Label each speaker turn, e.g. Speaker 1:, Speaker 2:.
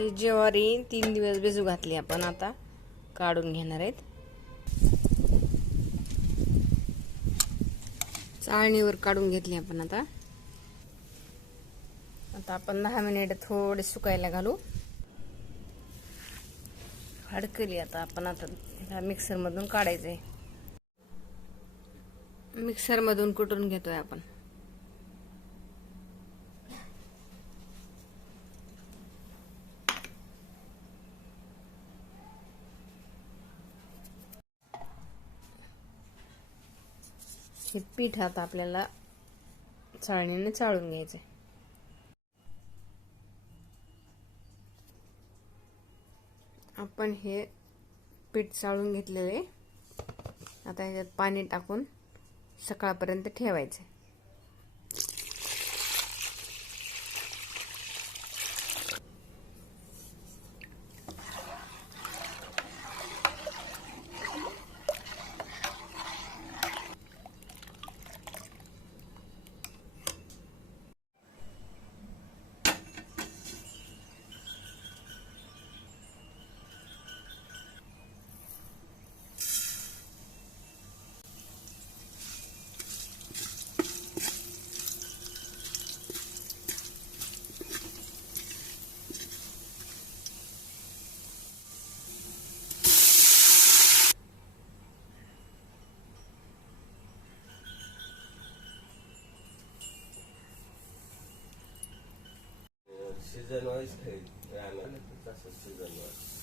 Speaker 1: ही ज्वारी तीन दिवस भिजू घातली आपण आता. काढून घेणार आहेत. चाळणीवर काढून घेतली आपण आता. आता आपण दहा मिनिट थोडे सुकायला घालू. हडकली आता आपण आता मिक्सरमधून काढायचं काढायचंय. मिक्सरमधून कुटून घेतोय आपण. हे पीठ आता आपल्याला चाळणीने चाळून घ्यायचे आपण हे पीठ चाळून घेतलेले. आता ह्याच्यात पाणी टाकून सकाळपर्यंत ठेवायचे
Speaker 2: January is 3rd. Yeah, I'm not. That's 6th January.